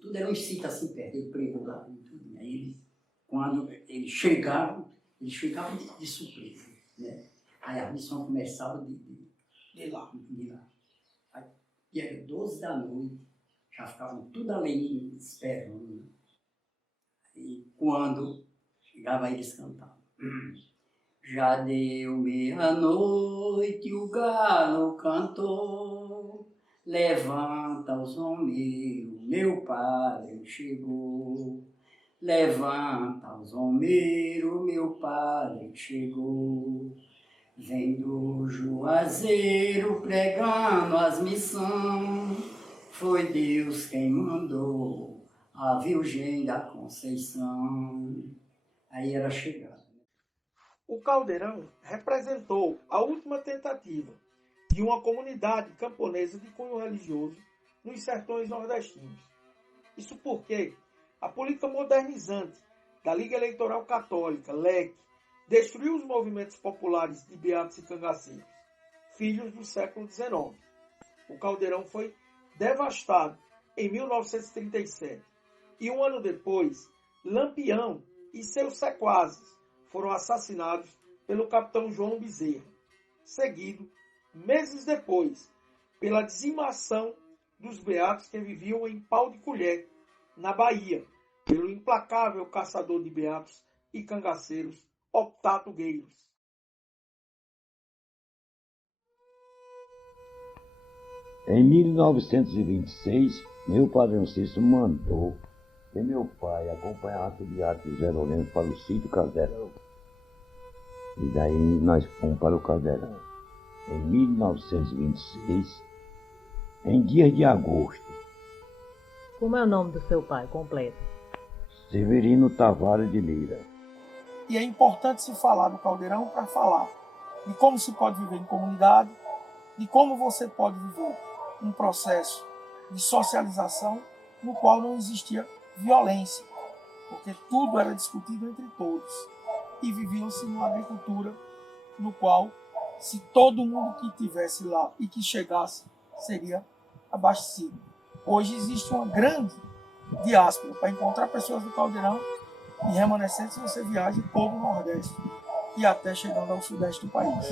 Tudo era um sítio assim perto, ele pregou lá e tudo. Aí quando eles chegavam de surpresa, né? Aí a missão começava de lá. Aí, e era 12 da noite, já ficavam tudo ali esperando. Né? E quando chegava eles cantavam. Já deu meia-noite, o galo cantou, levanta os homens, meu padre chegou. Levanta os homens, meu padre chegou. Vem do Juazeiro pregando as missões, foi Deus quem mandou a Virgem da Conceição. Aí era chegada. O Caldeirão representou a última tentativa de uma comunidade camponesa de cunho religioso nos sertões nordestinos. Isso porque a política modernizante da Liga Eleitoral Católica, LEC, destruiu os movimentos populares de beatos e cangaceiros, filhos do século XIX. O Caldeirão foi devastado em 1937 e um ano depois, Lampião e seus sequazes foram assassinados pelo capitão João Bezerra, seguido, meses depois, pela dizimação dos beatos que viviam em Pau de Colher, na Bahia, pelo implacável caçador de beatos e cangaceiros, Optato Gueiros. Em 1926, meu padrão Cícero mandou que meu pai acompanhasse o beato José Lourenço para o sítio Caldeirão. E daí nós fomos para o Caldeirão. Em 1926, em dias de agosto. Como é o nome do seu pai completo? Severino Tavares de Lira. E é importante se falar do Caldeirão para falar de como se pode viver em comunidade, de como você pode viver um processo de socialização no qual não existia violência, porque tudo era discutido entre todos e viviam-se numa agricultura no qual, se todo mundo que estivesse lá e que chegasse, seria abastecido. Hoje existe uma grande diáspora para encontrar pessoas do Caldeirão e remanescentes. Você viaja todo o Nordeste e até chegando ao Sudeste do país.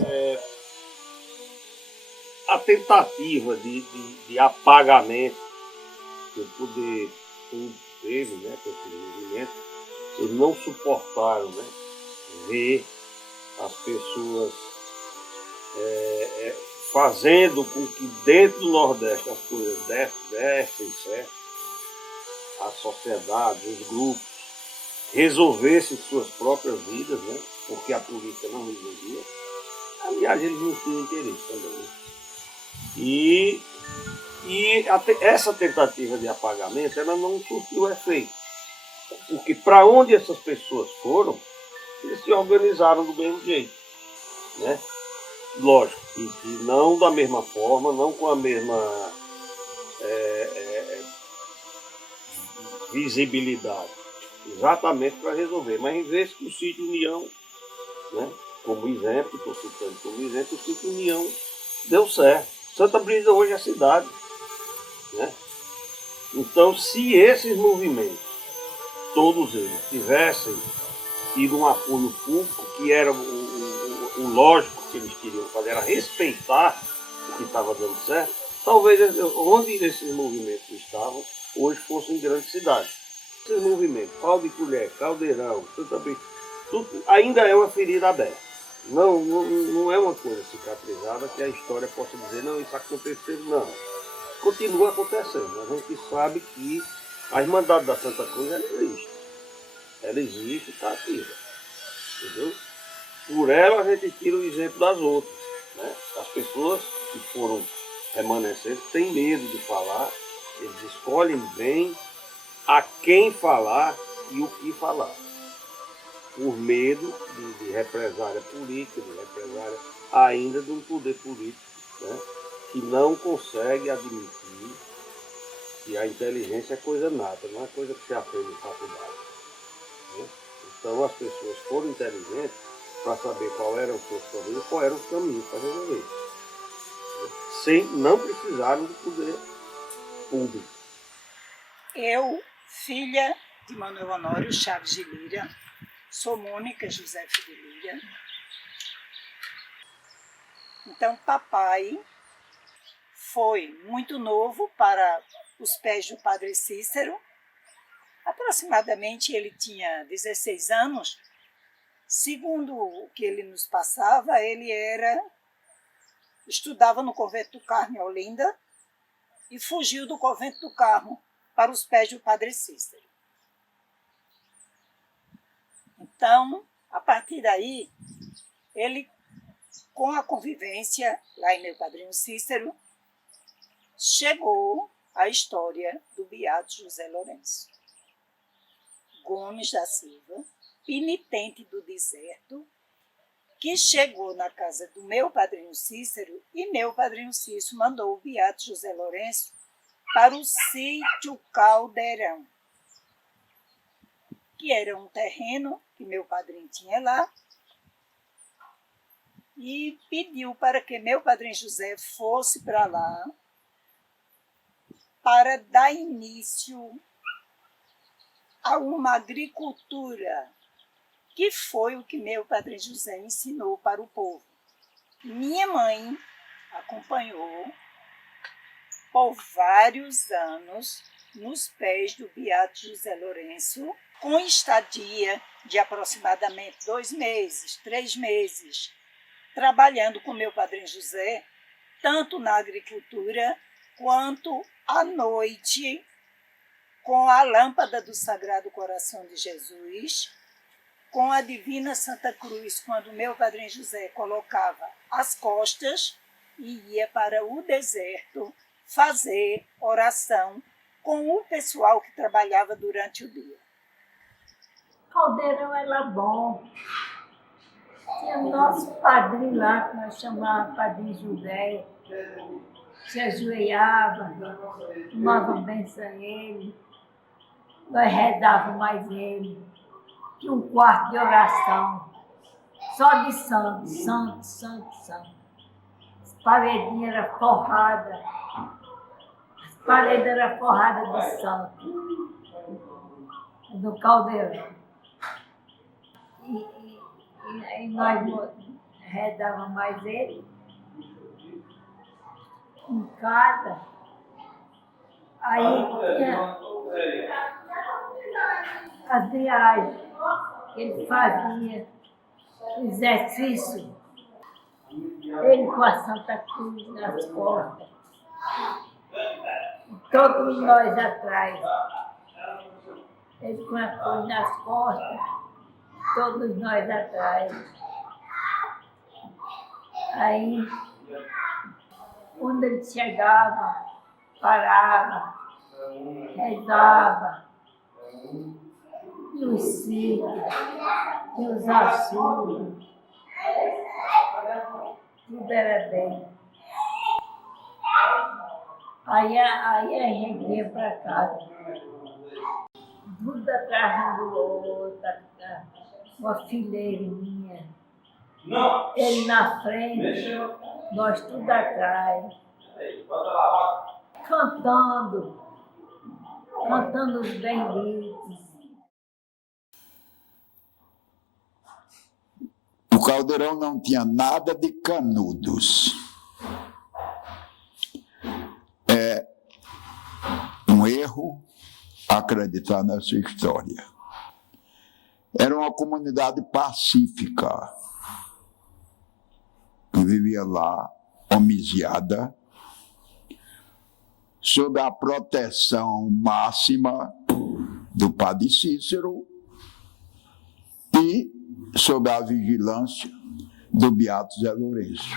A tentativa de apagamento que o poder teve, né, com esse movimento, eles não suportaram, né, ver as pessoas fazendo com que dentro do Nordeste as coisas dessem certo, a sociedade, os grupos, resolvessem suas próprias vidas, né, porque a política não resolvia. Aliás, eles não tinham interesse também. Né? E essa tentativa de apagamento, ela não surtiu efeito. Porque para onde essas pessoas foram, eles se organizaram do mesmo jeito. Né? Lógico, que não da mesma forma, não com a mesma visibilidade. Exatamente para resolver. Mas em vez que o sítio União, né, como exemplo, estou citando como exemplo, o sítio União deu certo. Santa Brisa hoje é cidade. Né? Então, se esses movimentos, todos eles, tivessem tido um apoio público, que era o lógico que eles queriam fazer, era respeitar o que estava dando certo, talvez onde esses movimentos estavam, hoje fossem grandes cidades. Esses movimentos, Pau de Colher, Caldeirão, Santa Brisa, tudo ainda é uma ferida aberta. Não é uma coisa cicatrizada que a história possa dizer, não, isso aconteceu, não. Continua acontecendo. A gente sabe que a Irmandade da Santa Cruz, ela existe. Ela existe e está ativa. Entendeu? Por ela, a gente tira o exemplo das outras. Né? As pessoas que foram remanescentes têm medo de falar, eles escolhem bem a quem falar e o que falar. Por medo de represália política, de represália ainda de um poder político, né, que não consegue admitir que a inteligência é coisa nata, não é coisa que se aprende em faculdade. Né? Então as pessoas foram inteligentes para saber qual eram os seus problemas e quais eram os caminhos para resolver. Não precisaram do poder público. Eu, filha de Manuel Honório Chaves de Lira, sou Mônica José de Lira. Então, papai foi muito novo para os pés do Padre Cícero. Aproximadamente ele tinha 16 anos. Segundo o que ele nos passava, ele estudava no Convento do Carmo em Olinda e fugiu do Convento do Carmo para os pés do Padre Cícero. Então, a partir daí, ele, com a convivência lá em meu padrinho Cícero, chegou a história do beato José Lourenço Gomes da Silva, penitente do deserto, que chegou na casa do meu padrinho Cícero e meu padrinho Cícero mandou o beato José Lourenço para o sítio Caldeirão, que era um terreno que meu padrinho tinha lá, e pediu para que meu padrinho José fosse para lá para dar início a uma agricultura, que foi o que meu padrinho José ensinou para o povo. Minha mãe acompanhou por vários anos nos pés do beato José Lourenço, com estadia de aproximadamente 2 meses, 3 meses, trabalhando com meu padrinho José, tanto na agricultura quanto à noite, com a lâmpada do Sagrado Coração de Jesus, com a Divina Santa Cruz, quando meu padrinho José colocava as costas e ia para o deserto fazer oração com o pessoal que trabalhava durante o dia. Caldeirão era bom. Tinha o nosso padrinho lá, que nós chamávamos Padrinho José, se ajoelhava, tomava bênção a ele, nós rezávamos mais ele. Tinha um quarto de oração, só de santo, santo, santo, santo. As paredinhas eram forradas, as paredes eram forradas de santo, do caldeirão. E nós rezávamos mais ele. Em casa, aí tinha as viagens que ele fazia, exercício, ele com a Santa Cruz nas costas, e todos nós atrás, ele com a cruz nas costas, todos nós atrás. Aí, quando ele chegava, parava, rezava, e os sítios, e os açudes, tudo era bem. Aí a gente ia para casa, tudo atrás do outro, uma fileirinha. Ele na frente, nós tudo atrás, cantando os benditos. O Caldeirão não tinha nada de canudos. É um erro acreditar nessa história. Era uma comunidade pacífica. Vivia lá, homiziada, sob a proteção máxima do Padre Cícero e sob a vigilância do beato Zé Lourenço.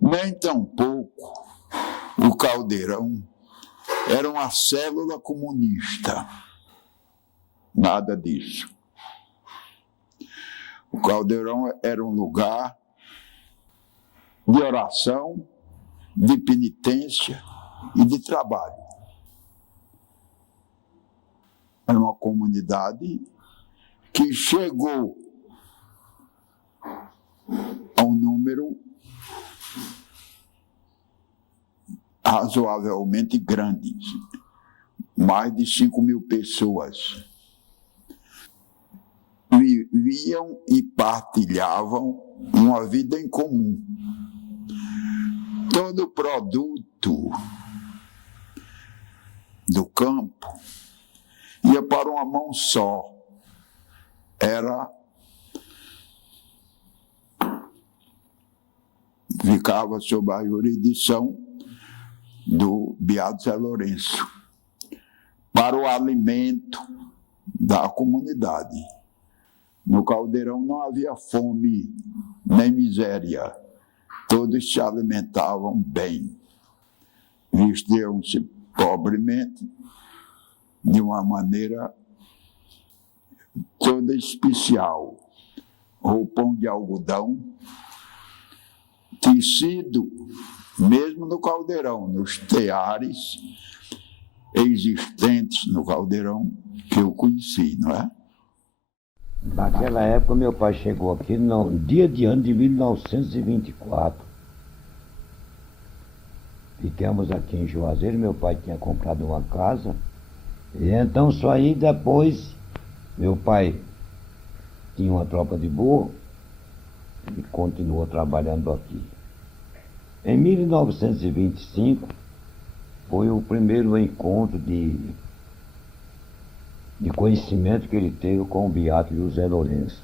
Nem tampouco o Caldeirão era uma célula comunista. Nada disso. O Caldeirão era um lugar de oração, de penitência e de trabalho. Era uma comunidade que chegou a um número razoavelmente grandes, mais de 5.000 pessoas. Viviam e partilhavam uma vida em comum. Todo produto do campo ia para uma mão só. Ficava sob a jurisdição do Beato Zé Lourenço, para o alimento da comunidade. No Caldeirão não havia fome nem miséria, todos se alimentavam bem, vestiam-se pobremente, de uma maneira toda especial, roupão de algodão, tecido, mesmo no Caldeirão, nos teares existentes no Caldeirão, que eu conheci, não é? Naquela época, meu pai chegou aqui no dia de ano de 1924. Ficamos aqui em Juazeiro, meu pai tinha comprado uma casa. E então só aí depois, meu pai tinha uma tropa de burro e continuou trabalhando aqui. Em 1925, foi o primeiro encontro de conhecimento que ele teve com o Beato José Lourenço.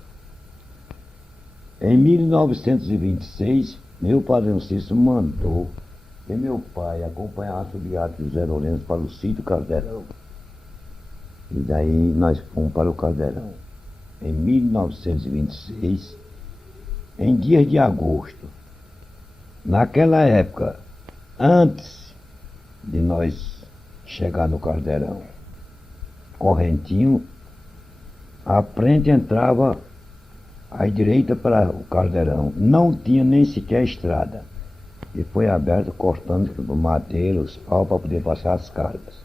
Em 1926, meu padre Cícero mandou que meu pai acompanhasse o Beato José Lourenço para o sítio Caldeirão. E daí nós fomos para o Caldeirão. Em 1926, em dias de agosto. Naquela época, antes de nós chegar no Caldeirão, correntinho, a frente entrava à direita para o Caldeirão. Não tinha nem sequer estrada. E foi aberto cortando madeiros, pau para poder passar as cargas.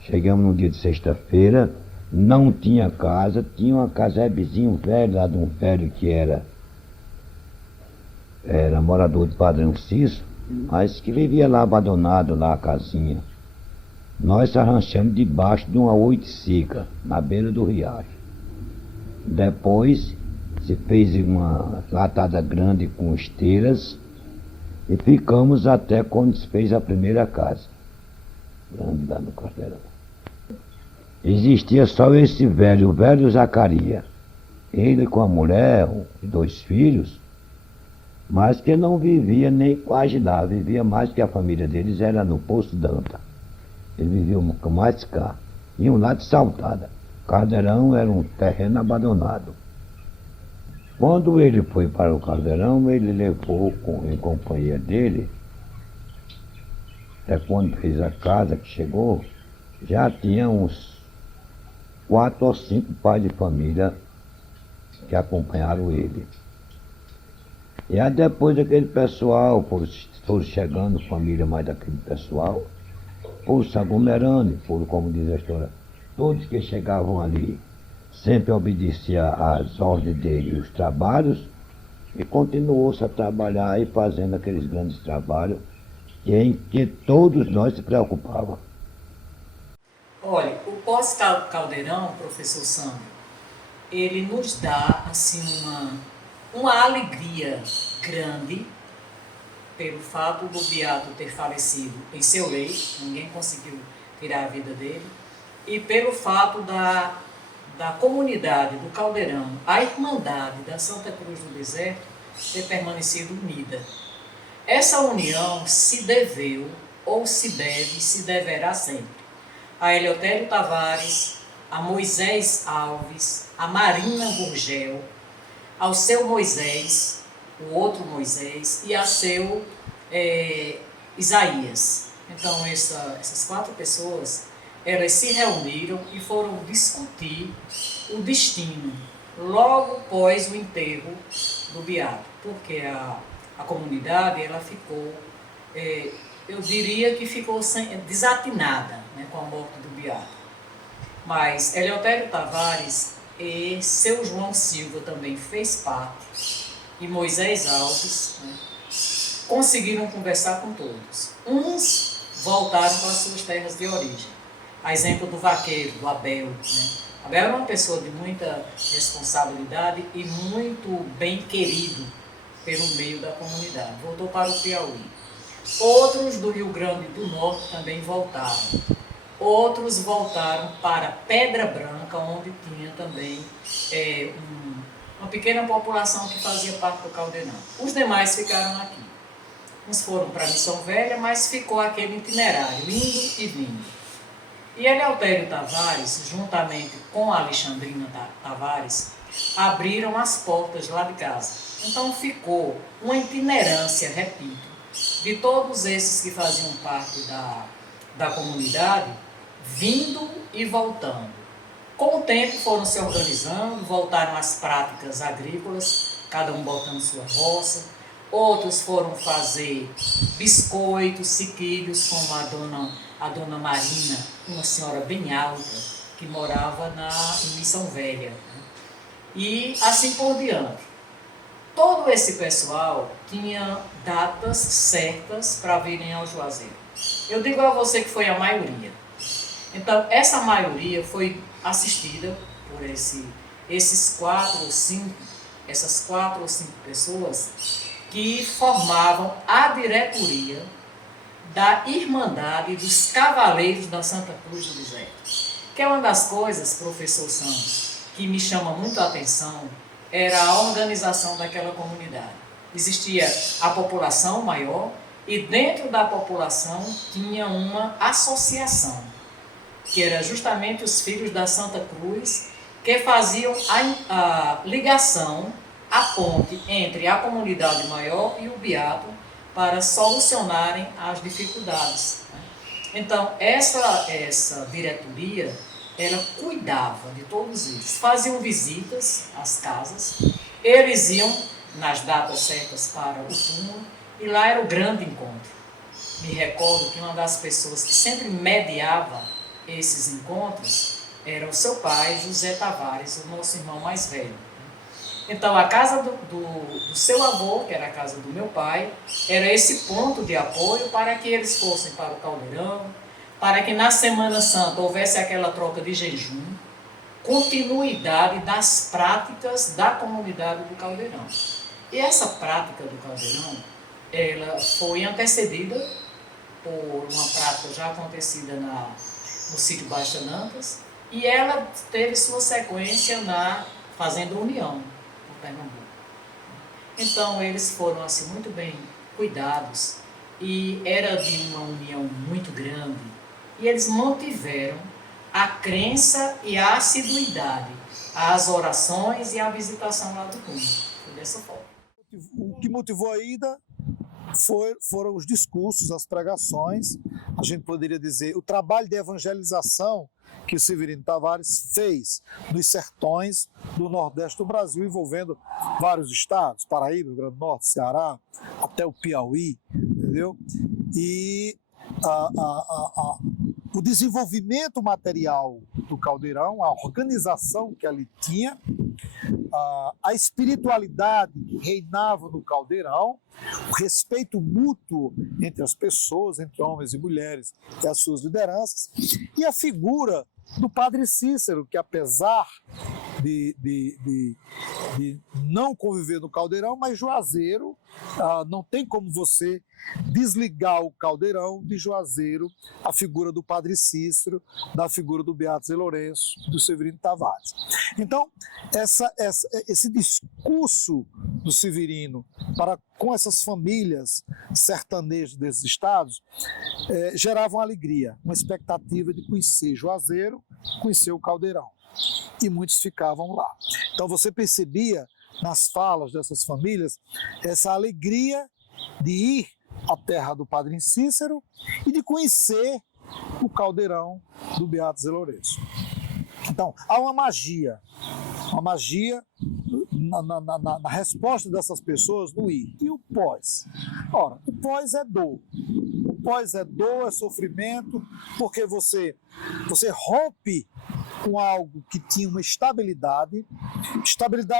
Chegamos no dia de sexta-feira, não tinha casa, tinha uma casebezinho velho lá de um velho que era morador de Padre Cícero, mas que vivia lá abandonado, lá a casinha. Nós arranchamos debaixo de uma oiticica, na beira do riacho. Depois se fez uma latada grande com esteiras e ficamos até quando se fez a primeira casa, grande lá no Caldeirão. Existia só esse velho, o velho Zacarias. Ele com a mulher e 2 filhos, mas que não vivia nem quase lá, vivia mais que a família deles, era no Poço Danta. Ele vivia mais cá, iam lá de Saltada. Caldeirão era um terreno abandonado. Quando ele foi para o Caldeirão, ele levou em companhia dele, até quando fez a casa que chegou, já tinha uns 4 ou 5 pais de família que acompanharam ele. E aí depois daquele pessoal, foram chegando família mais daquele pessoal, foram se aglomerando, foram, como diz a história, todos que chegavam ali sempre obedeciam às ordens dele, os trabalhos, e continuou-se a trabalhar e fazendo aqueles grandes trabalhos em que todos nós se preocupávamos. Olha, o pós-Caldeirão, professor Sandro, ele nos dá assim uma alegria grande pelo fato do Beato ter falecido em seu leito, ninguém conseguiu tirar a vida dele, e pelo fato da comunidade do Caldeirão, a Irmandade da Santa Cruz do Deserto, ter permanecido unida. Essa união se deveu, ou se deve, se deverá sempre a Eleutério Tavares, a Moisés Alves, a Marina Gurgel, ao seu Moisés, o outro Moisés, e a seu Isaías. Então essas 4 pessoas, elas se reuniram e foram discutir o destino logo após o enterro do Beato, porque a comunidade ela ficou, eu diria que ficou desatinada, né, com a morte do Beato. Mas Eleutério Tavares e seu João Silva também fez parte, e Moisés Alves, né, conseguiram conversar com todos. Uns voltaram para as suas terras de origem. A exemplo do vaqueiro, do Abel. Né? Abel era uma pessoa de muita responsabilidade e muito bem querido pelo meio da comunidade. Voltou para o Piauí. Outros do Rio Grande do Norte também voltaram. Outros voltaram para Pedra Branca, onde tinha também uma pequena população que fazia parte do Caldeirão. Os demais ficaram aqui. Uns foram para a Missão Velha, mas ficou aquele itinerário, indo e vindo. E Eleutério Tavares, juntamente com a Alexandrina Tavares, abriram as portas lá de casa. Então ficou uma itinerância, repito, de todos esses que faziam parte da comunidade, vindo e voltando. Com o tempo foram se organizando, voltaram às práticas agrícolas, cada um botando sua roça. Outros foram fazer biscoitos, sequilhos, como a dona Marina, uma senhora bem alta, que morava em Missão Velha. E assim por diante. Todo esse pessoal tinha datas certas para virem ao Juazeiro. Eu digo a você que foi a maioria. Então, essa maioria foi assistida por essas 4 ou 5 pessoas que formavam a diretoria da Irmandade dos Cavaleiros da Santa Cruz do Deserto. Que é uma das coisas, professor Santos, que me chama muito a atenção, era a organização daquela comunidade. Existia a população maior e dentro da população tinha uma associação, que era justamente os filhos da Santa Cruz, que faziam a ligação, a ponte entre a comunidade maior e o Beato para solucionarem as dificuldades. Então, essa diretoria, ela cuidava de todos eles. Faziam visitas às casas, eles iam nas datas certas para o túmulo e lá era o grande encontro. Me recordo que uma das pessoas que sempre mediava esses encontros era o seu pai, José Tavares, o nosso irmão mais velho. Então, a casa do seu avô, que era a casa do meu pai, era esse ponto de apoio para que eles fossem para o Caldeirão, para que na Semana Santa houvesse aquela troca de jejum, continuidade das práticas da comunidade do Caldeirão. E essa prática do Caldeirão, ela foi antecedida por uma prática já acontecida no sítio Baixa Nantas, e ela teve sua sequência na Fazenda União, no Pernambuco. Então, eles foram assim, muito bem cuidados, e era de uma união muito grande, e eles mantiveram a crença e a assiduidade, as orações e a visitação lá do túmulo. Foi dessa forma. O que motivou a ida foram os discursos, as pregações, a gente poderia dizer, o trabalho de evangelização que o Severino Tavares fez nos sertões do Nordeste do Brasil, envolvendo vários estados, Paraíba, Rio Grande do Norte, Ceará, até o Piauí, entendeu? E o desenvolvimento material do Caldeirão, a organização que ali tinha, a espiritualidade que reinava no Caldeirão, o respeito mútuo entre as pessoas, entre homens e mulheres e as suas lideranças, e a figura do Padre Cícero, que apesar de não conviver no Caldeirão, mas Juazeiro, não tem como você desligar o Caldeirão de Juazeiro, a figura do Padre Cícero, da figura do Beato Zé Lourenço, do Severino Tavares. Então, esse discurso do Severino com essas famílias sertanejas desses estados gerava uma alegria, uma expectativa de conhecer Juazeiro, conhecer o Caldeirão. E muitos ficavam lá. Então você percebia nas falas dessas famílias essa alegria de ir à terra do Padre Cícero e de conhecer o Caldeirão do Beato Zé Lourenço. Então, há uma magia na resposta dessas pessoas no ir. E o pós? Ora, o pós é dor. O pós é dor, é sofrimento, porque você rompe com algo que tinha uma estabilidade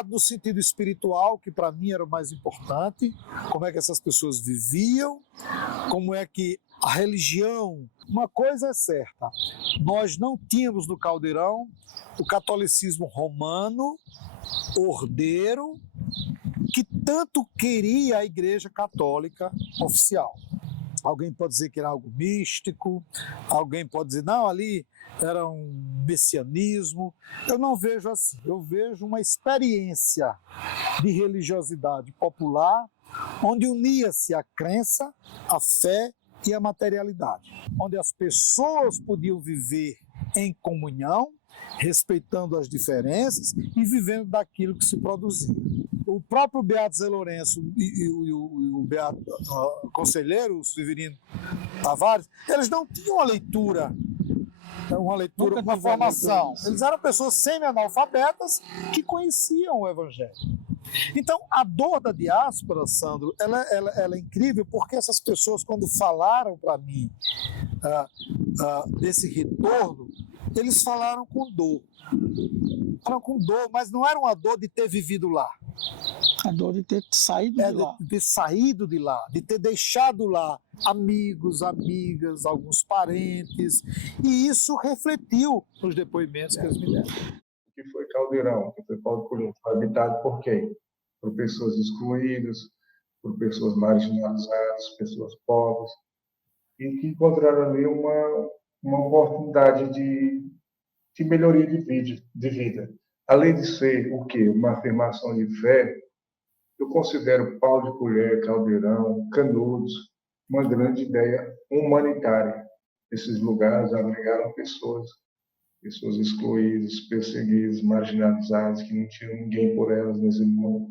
no sentido espiritual, que para mim era o mais importante, como é que essas pessoas viviam, como é que a religião. Uma coisa é certa, nós não tínhamos no Caldeirão o catolicismo romano, ordeiro, que tanto queria a Igreja Católica oficial. Alguém pode dizer que era algo místico, alguém pode dizer, não, ali era um messianismo. Eu não vejo assim, eu vejo uma experiência de religiosidade popular, onde unia-se a crença, a fé e a materialidade, onde as pessoas podiam viver em comunhão, respeitando as diferenças e vivendo daquilo que se produzia. O próprio Beato Zé Lourenço e o Beato Conselheiro, o Severino Tavares, eles não tinham uma leitura, uma formação. Eles eram pessoas semi-analfabetas que conheciam o Evangelho. Então, a dor da diáspora, Sandro, ela é incrível, porque essas pessoas, quando falaram para mim desse retorno, eles falaram com dor. Falaram com dor, mas não era uma dor de ter vivido lá. A dor de ter saído de lá. De ter saído de lá, de ter deixado lá amigos, amigas, alguns parentes. E isso refletiu nos depoimentos que eles me deram. Que foi Caldeirão, que foi Paulo Coelho, foi habitado por quem? Por pessoas excluídas, por pessoas marginalizadas, pessoas pobres, e que encontraram ali uma oportunidade de melhoria de vida. Além de ser o quê? Uma afirmação de fé, eu considero Paulo de Colher, Caldeirão, Canudos, uma grande ideia humanitária. Esses lugares abrigaram pessoas excluídas, perseguidas, marginalizadas, que não tinham ninguém por elas nesse mundo.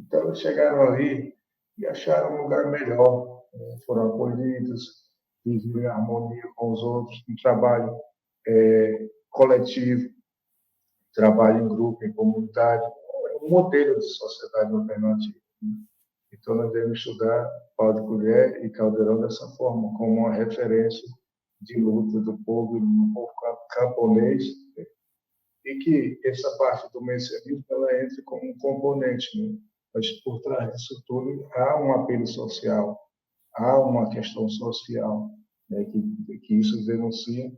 Então, eles chegaram ali e acharam um lugar melhor, foram acolhidos, viveram em harmonia com os outros, um trabalho coletivo, trabalho em grupo, em comunidade, um modelo de sociedade alternativa. Então, nós devemos estudar Paulo de Colher e Caldeirão dessa forma, como uma referência de luta do povo camponês, e que essa parte do messianismo ela entre como um componente, né? Mas por trás disso tudo há um apelo social, há uma questão social, né? que isso denuncia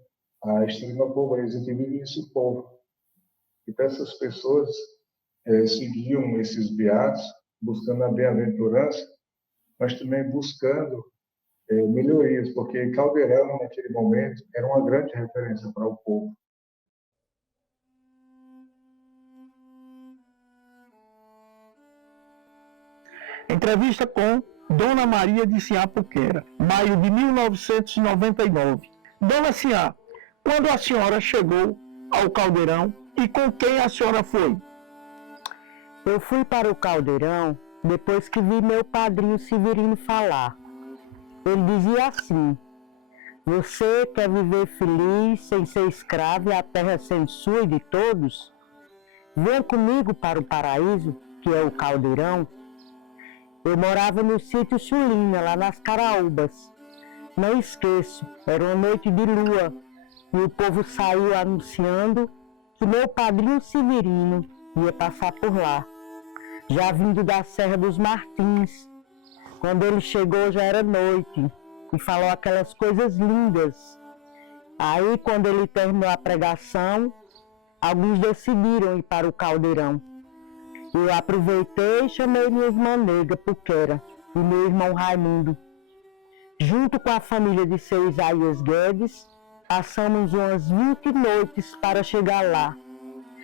a extrema pobreza que vive esse povo. Então essas pessoas seguiam esses beatos, buscando a bem-aventurança, mas também buscando melhorias, porque Caldeirão, naquele momento, era uma grande referência para o povo. Entrevista com Dona Maria de Siá Puquera, maio de 1999. Dona Siá, quando a senhora chegou ao Caldeirão e com quem a senhora foi? Eu fui para o Caldeirão depois que vi meu padrinho Severino falar. Ele dizia assim: você quer viver feliz, sem ser escravo e a terra sendo sua e de todos? Venha comigo para o paraíso, que é o Caldeirão. Eu morava no sítio Sulina, lá nas Caraúbas. Não esqueço, era uma noite de lua e o povo saiu anunciando que meu padrinho Severino ia passar por lá, já vindo da Serra dos Martins. Quando ele chegou já era noite e falou aquelas coisas lindas. Aí, quando ele terminou a pregação, alguns decidiram ir para o Caldeirão. Eu aproveitei e chamei minha irmã Negra Puquera e meu irmão Raimundo. Junto com a família de seu Isaías Guedes, passamos umas 20 noites para chegar lá.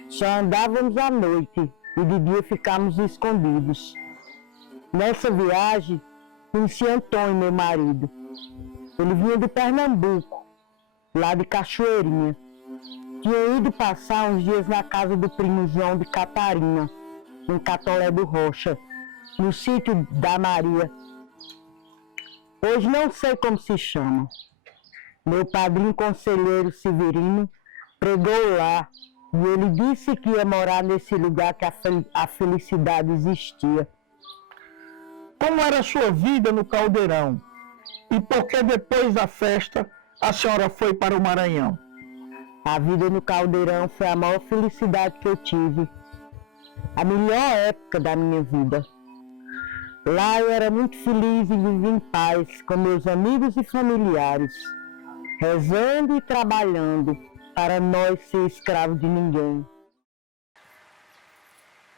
Só andávamos à noite e de dia ficávamos escondidos. Nessa viagem, conheci Antônio, meu marido. Ele vinha de Pernambuco, lá de Cachoeirinha. Tinha ido passar uns dias na casa do primo João de Catarina, em Catolé do Rocha, no sítio da Maria. Hoje não sei como se chama. Meu padrinho conselheiro Severino pregou lá e ele disse que ia morar nesse lugar que a felicidade existia. Como era a sua vida no Caldeirão? E por que depois da festa a senhora foi para o Maranhão? A vida no caldeirão foi a maior felicidade que eu tive. A melhor época da minha vida. Lá eu era muito feliz e vivia em paz com meus amigos e familiares, rezando e trabalhando para nós ser escravos de ninguém.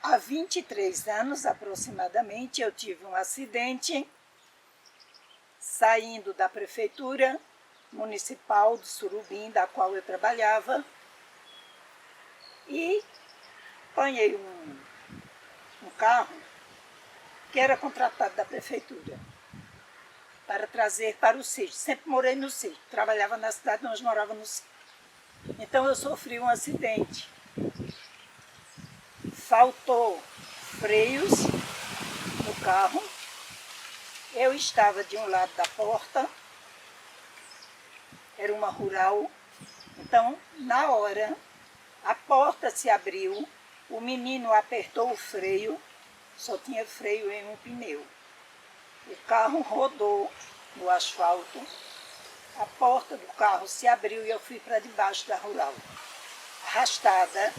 Há 23 anos aproximadamente eu tive um acidente saindo da prefeitura municipal de Surubim, da qual eu trabalhava, e apanhei um carro que era contratado da prefeitura para trazer para o sítio. Sempre morei no sítio, trabalhava na cidade, nós morávamos no sítio. Então eu sofri um acidente. Faltou freios no carro. Eu estava de um lado da porta, era uma rural. Então, na hora, a porta se abriu, o menino apertou o freio, só tinha freio em um pneu. O carro rodou no asfalto, a porta do carro se abriu e eu fui para debaixo da rural, arrastada,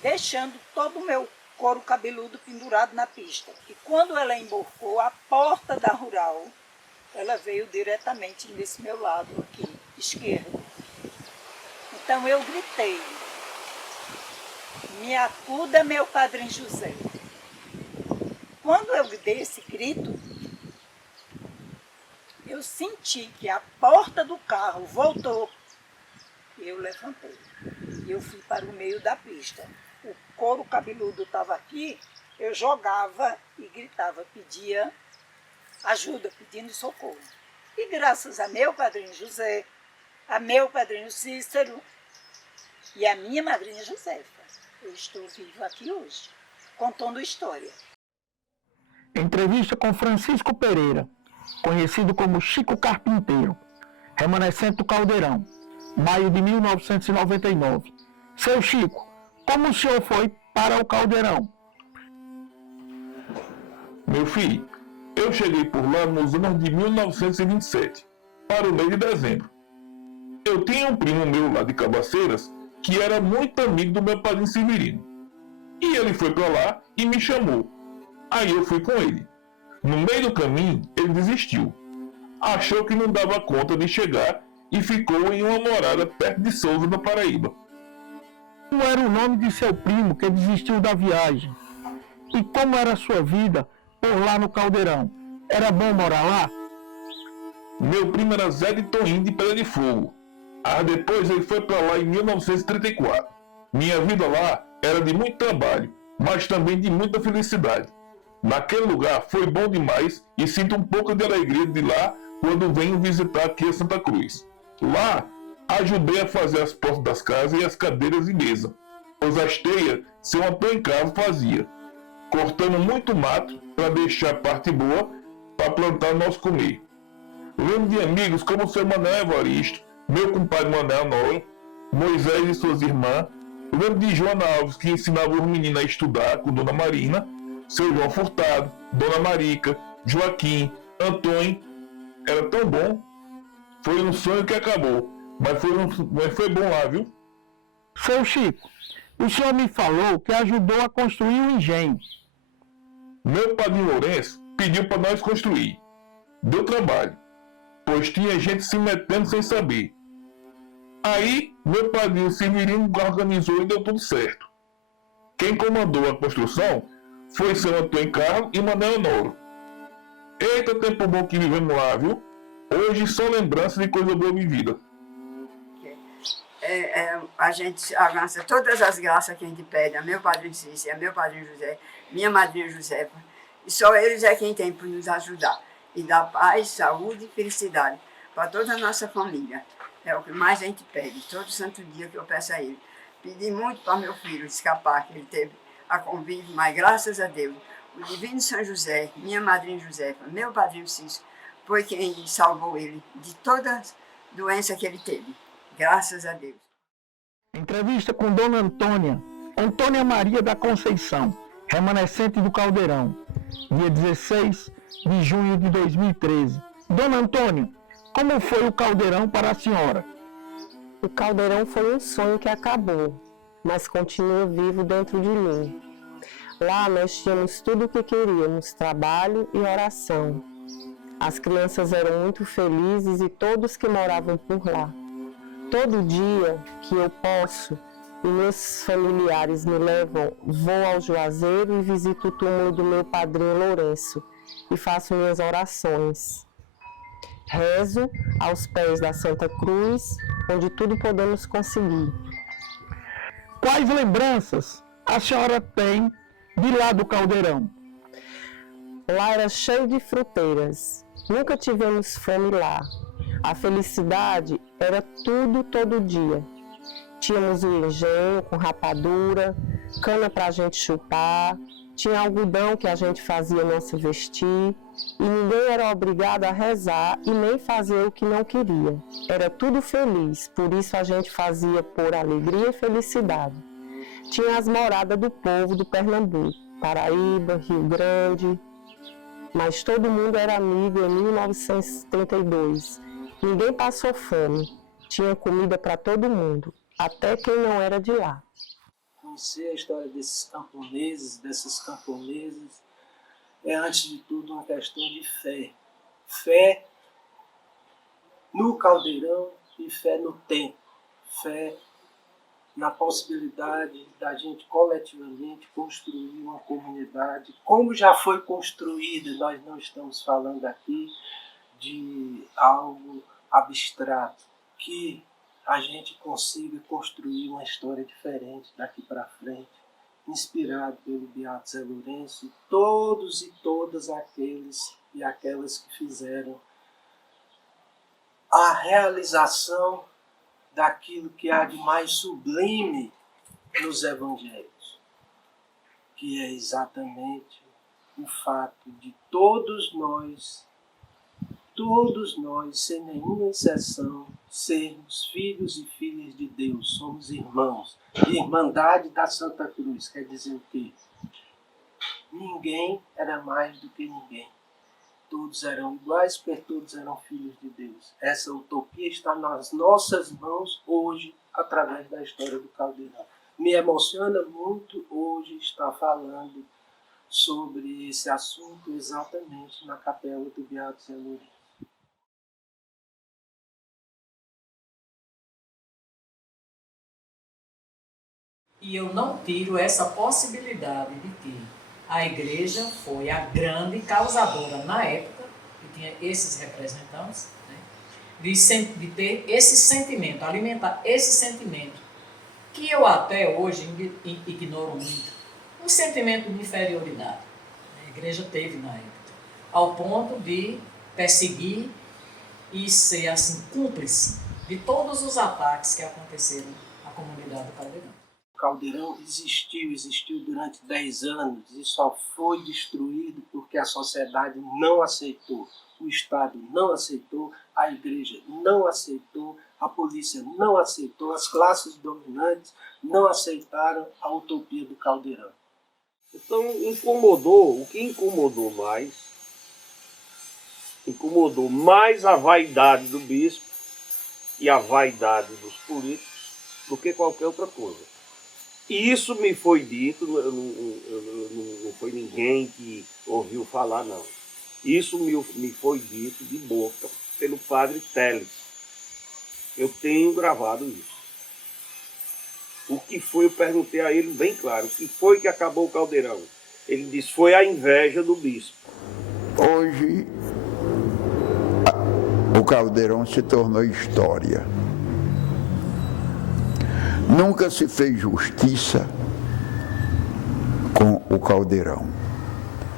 deixando todo o meu couro cabeludo pendurado na pista. E quando ela emborcou, a porta da rural, ela veio diretamente nesse meu lado aqui, esquerdo. Então eu gritei: me acuda, meu padrinho José. Quando eu dei esse grito, eu senti que a porta do carro voltou. Eu levantei e eu fui para o meio da pista. O couro cabeludo estava aqui, eu jogava e gritava, pedia ajuda, pedindo socorro. E graças a meu padrinho José, a meu padrinho Cícero e a minha madrinha Josefa, eu estou viva aqui hoje, contando história. Entrevista com Francisco Pereira, conhecido como Chico Carpinteiro, remanescente do Caldeirão, maio de 1999. Seu Chico, como o senhor foi para o Caldeirão? Meu filho, eu cheguei por lá nos anos de 1927, para o mês de dezembro. Eu tinha um primo meu lá de Cabaceiras, que era muito amigo do meu padrinho Severino. E ele foi para lá e me chamou. Aí eu fui com ele. No meio do caminho, ele desistiu. Achou que não dava conta de chegar e ficou em uma morada perto de Souza, na Paraíba. Como era o nome de seu primo que desistiu da viagem? E como era a sua vida por lá no Caldeirão? Era bom morar lá? Meu primo era Zé de Toim de Pedra de Fogo. Depois ele foi para lá em 1934. Minha vida lá era de muito trabalho, mas também de muita felicidade. Naquele lugar foi bom demais e sinto um pouco de alegria de lá quando venho visitar aqui a Santa Cruz. Lá, ajudei a fazer as portas das casas e as cadeiras e mesa, pois as teias seu Antônio Carlos fazia, cortando muito mato para deixar a parte boa para plantar o nosso comer. Lembro de amigos como o seu Manuel Evaristo, meu compadre Manuel Noel, Moisés e suas irmãs. Lembro de Joana Alves, que ensinava os meninos a estudar com Dona Marina, seu João Furtado, Dona Marica, Joaquim, Antônio. Era tão bom. Foi um sonho que acabou, mas foi bom lá, viu? Seu Chico, o senhor me falou que ajudou a construir o engenho. Meu padrinho Lourenço pediu para nós construir. Deu trabalho, pois tinha gente se metendo sem saber. Aí, meu padrinho Severino organizou e deu tudo certo. Quem comandou a construção foi seu Antônio Carlos e Manuel Honório. Eita, tempo bom que vivemos lá, viu? Hoje só lembrança de coisa boa vivida. A gente avança todas as graças que a gente pede a meu padrinho Cícero, a meu padrinho José, minha madrinha Josefa, e só eles é quem tem por nos ajudar e dar paz, saúde e felicidade para toda a nossa família. É o que mais a gente pede, todo santo dia que eu peço a ele. Pedi muito para meu filho escapar, que ele teve a convite, mas graças a Deus, o divino São José, minha madrinha Josefa, meu padrinho Cícero, foi quem salvou ele de toda doença que ele teve. Graças a Deus. Entrevista com Dona Antônia Maria da Conceição, remanescente do Caldeirão, dia 16 de junho de 2013. Dona Antônia, como foi o Caldeirão para a senhora? O caldeirão foi um sonho que acabou, mas continua vivo dentro de mim. Lá nós tínhamos tudo o que queríamos, trabalho e oração. As crianças eram muito felizes e todos que moravam por lá. Todo dia que eu posso e meus familiares me levam, vou ao Juazeiro e visito o túmulo do meu padrinho Lourenço e faço minhas orações. Rezo aos pés da Santa Cruz, onde tudo podemos conseguir. Quais lembranças a senhora tem de lá do caldeirão? Lá era cheio de fruteiras. Nunca tivemos fome lá. A felicidade era tudo todo dia. Tínhamos o engenho com rapadura, cana para a gente chupar, tinha algodão que a gente fazia não se vestir, e ninguém era obrigado a rezar e nem fazer o que não queria. Era tudo feliz, por isso a gente fazia por alegria e felicidade. Tinha as moradas do povo do Pernambuco, Paraíba, Rio Grande, mas todo mundo era amigo em 1932. Ninguém passou fome, tinha comida para todo mundo, até quem não era de lá. Conhecer a história desses camponeses, dessas camponesas, é antes de tudo uma questão de fé. Fé no caldeirão e fé no tempo. Fé na possibilidade da gente coletivamente construir uma comunidade, como já foi construída. Nós não estamos falando aqui de algo abstrato, que a gente consiga construir uma história diferente daqui para frente, inspirado pelo Beato Zé Lourenço, todos e todas aqueles e aquelas que fizeram a realização daquilo que há de mais sublime nos evangelhos, que é exatamente o fato de todos nós, sem nenhuma exceção, sermos filhos e filhas de Deus, somos irmãos. Irmandade da Santa Cruz quer dizer o quê? Ninguém era mais do que ninguém. Todos eram iguais, porque todos eram filhos de Deus. Essa utopia está nas nossas mãos hoje, através da história do caldeirão. Me emociona muito hoje estar falando sobre esse assunto exatamente na capela do Beato Zé Lourenço. E eu não tiro essa possibilidade de que a igreja foi a grande causadora na época, que tinha esses representantes, né, de ter esse sentimento, alimentar esse sentimento, que eu até hoje ignoro muito, um sentimento de inferioridade. A igreja teve na época, ao ponto de perseguir e ser assim cúmplice de todos os ataques que aconteceram à comunidade do Caldeirão. O Caldeirão existiu durante 10 anos e só foi destruído porque a sociedade não aceitou, o Estado não aceitou, a igreja não aceitou, a polícia não aceitou, as classes dominantes não aceitaram a utopia do Caldeirão. Então o que incomodou mais a vaidade do bispo e a vaidade dos políticos do que qualquer outra coisa. E isso me foi dito, não foi ninguém que ouviu falar, não. Isso me foi dito de boca pelo padre Teles. Eu tenho gravado isso. O que foi, eu perguntei a ele bem claro, o que foi que acabou o Caldeirão? Ele disse, foi a inveja do bispo. Hoje, o Caldeirão se tornou história. Nunca se fez justiça com o Caldeirão.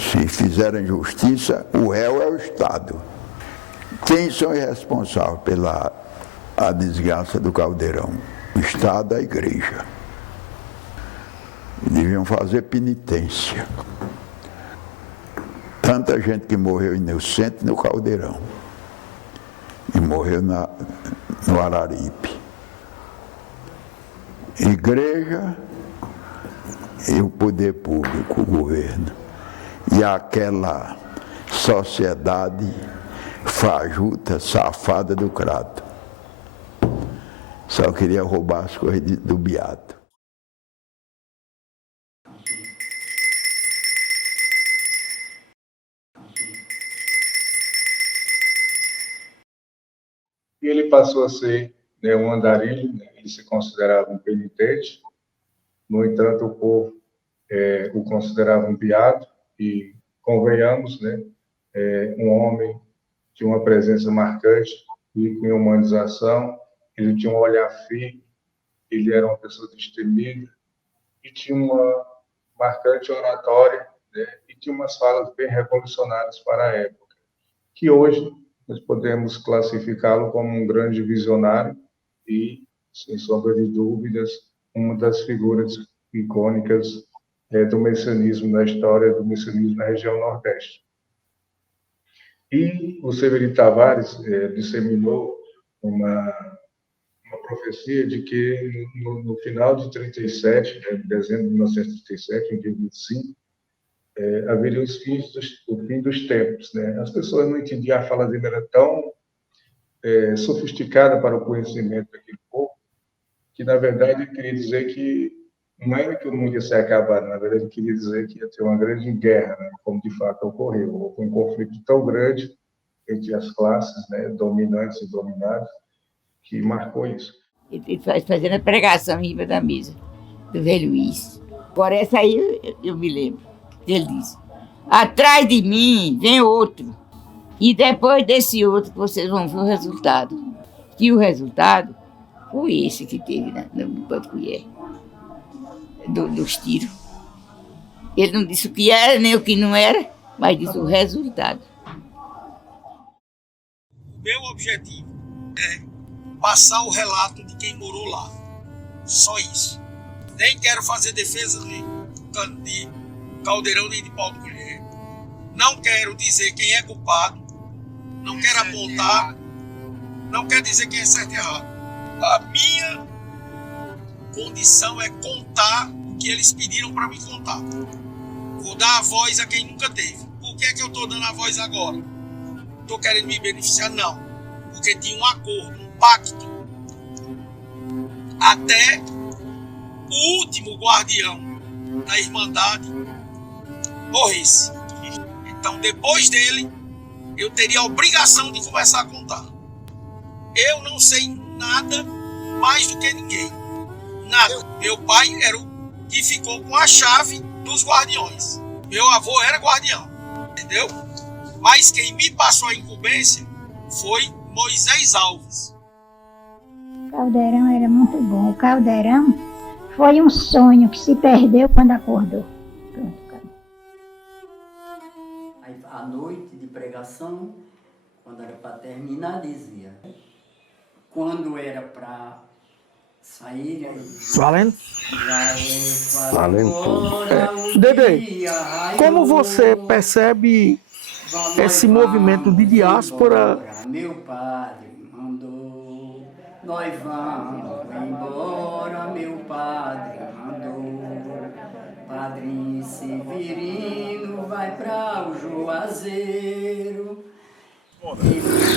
Se fizerem justiça, o réu é o Estado. Quem são os responsáveis pela desgraça do Caldeirão? O Estado e a Igreja. Deviam fazer penitência. Tanta gente que morreu inocente no Caldeirão. E morreu no Araripe. Igreja e o poder público, o governo. E aquela sociedade fajuta, safada do Crato. só queria roubar as coisas do Beato. E ele passou a ser, né, um andarilho, né? Ele se considerava um penitente. No entanto, o povo o considerava um beato e, convenhamos, né, um homem de uma presença marcante e com humanização. Ele tinha um olhar firme, ele era uma pessoa destemida e tinha uma marcante oratória, né, e tinha umas falas bem revolucionárias para a época, que hoje nós podemos classificá-lo como um grande visionário e, sem sombra de dúvidas, uma das figuras icônicas do messianismo na história do messianismo na região Nordeste. E o Severino Tavares disseminou uma profecia de que no final de 37, em dezembro de 1937, em dia 25, haveria o fim dos tempos, né? As pessoas não entendiam, a fala dele era tão sofisticada para o conhecimento daquele povo, que, na verdade, ele queria dizer que não era que o mundo ia se acabar, na verdade, ele queria dizer que ia ter uma grande guerra, né? Como de fato ocorreu. Houve um conflito tão grande entre as classes, né, dominantes e dominados, que marcou isso. Ele fazendo a pregação em cima da mesa, do velho Luiz. Agora, essa aí eu me lembro. Ele diz: atrás de mim vem outro, e depois desse outro vocês vão ver o resultado. E o resultado foi esse que teve no Pantuié, dos tiros. Ele não disse o que era nem o que não era, mas disse o resultado. Meu objetivo é passar o relato de quem morou lá. Só isso. Nem quero fazer defesa de Caldeirão nem de Paulo de Colher. Não quero dizer quem é culpado. Não quero apontar. Não quero dizer quem é certo e errado. A minha condição é contar o que eles pediram para me contar. Vou dar a voz a quem nunca teve. Por que é que eu estou dando a voz agora? Estou querendo me beneficiar? Não. Porque tinha um acordo, um pacto. Até o último guardião da Irmandade morresse. Então, depois dele, eu teria a obrigação de começar a contar. Eu não sei nada mais do que ninguém. Nada. Meu pai era o que ficou com a chave dos guardiões. Meu avô era guardião. Entendeu? Mas quem me passou a incumbência foi Moisés Alves. O Caldeirão era muito bom. O Caldeirão foi um sonho que se perdeu quando acordou. Pronto, acabou. Aí, à noite de pregação, quando era para terminar, dizia: quando era para sair, Valendo? Valendo. Dede, como você percebe esse movimento de diáspora? Meu padre mandou, nós vamos embora, meu padre mandou. Padrinho Severino vai para o Juazeiro.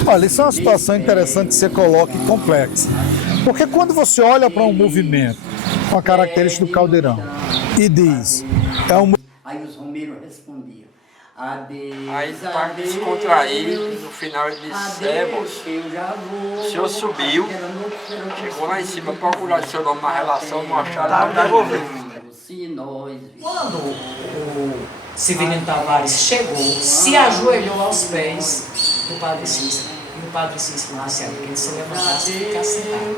Olha, isso é uma situação interessante que você coloca e complexa. Porque quando você olha para um movimento com a característica do Caldeirão e diz, Aí os romeiros respondiam: adeus, aí para descontrair, no final ele disse: moço, o senhor subiu, chegou lá em cima, procurar seu nome na relação, não acharam nada. Quando o Severino Tavares chegou, se ajoelhou aos pés do Padre Cícero. E o Padre Cícero disse que ele se levantasse e ficasse sentado.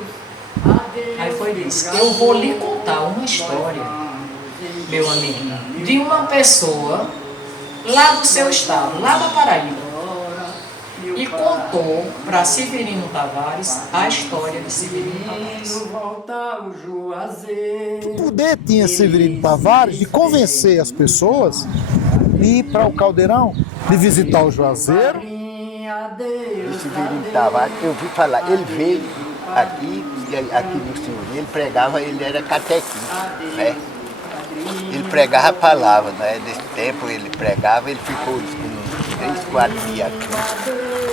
Aí foi isso: eu vou lhe contar uma história, meu amigo, de uma pessoa lá do seu estado, lá da Paraíba. E contou para Severino Tavares a história de Severino Tavares. o poder tinha Severino Tavares de convencer as pessoas de ir para o Caldeirão, de visitar o Juazeiro. O Severino Tavares, eu vi falar, ele veio aqui no Senhor, ele pregava, ele era catequista, né? Ele pregava a palavra, né? Nesse tempo ele pregava, ele ficou 3, 4 dias aqui,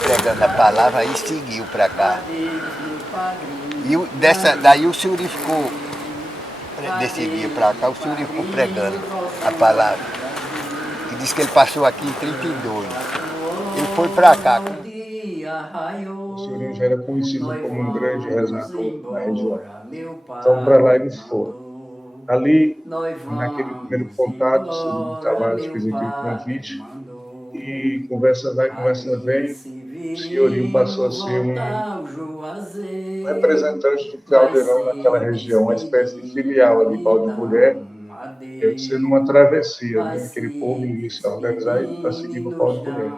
pregando a palavra, aí seguiu para cá. E daí o senhor ficou, desse dia para cá, o senhor ficou pregando a palavra. E disse que ele passou aqui em 32. Ele foi para cá. O senhor já era conhecido como um grande rezador na região. Então, para lá eles foram. Ali, naquele primeiro contato, o segundo Tavares fez aquele convite, e conversa vai, conversa vem, o senhorio passou a ser um representante do caldeirão naquela região, uma espécie de filial ali, pau de mulher, sendo uma travessia, né? Aquele povo inicial organizar para seguir o pau de mulher.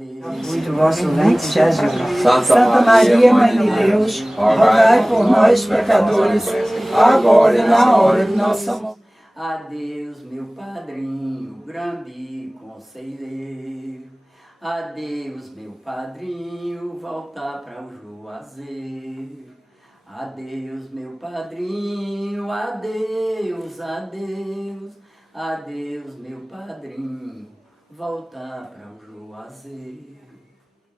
Muito vosso ventre, Jesus. Santa Maria, Mãe de Deus, rogai por nós, pecadores, agora e na hora de nossa morte. Adeus, meu padrinho, grande conselheiro. Adeus, meu padrinho, volta para o Juazeiro. Adeus, meu padrinho, adeus, adeus. Adeus, meu padrinho, volta para o Juazeiro.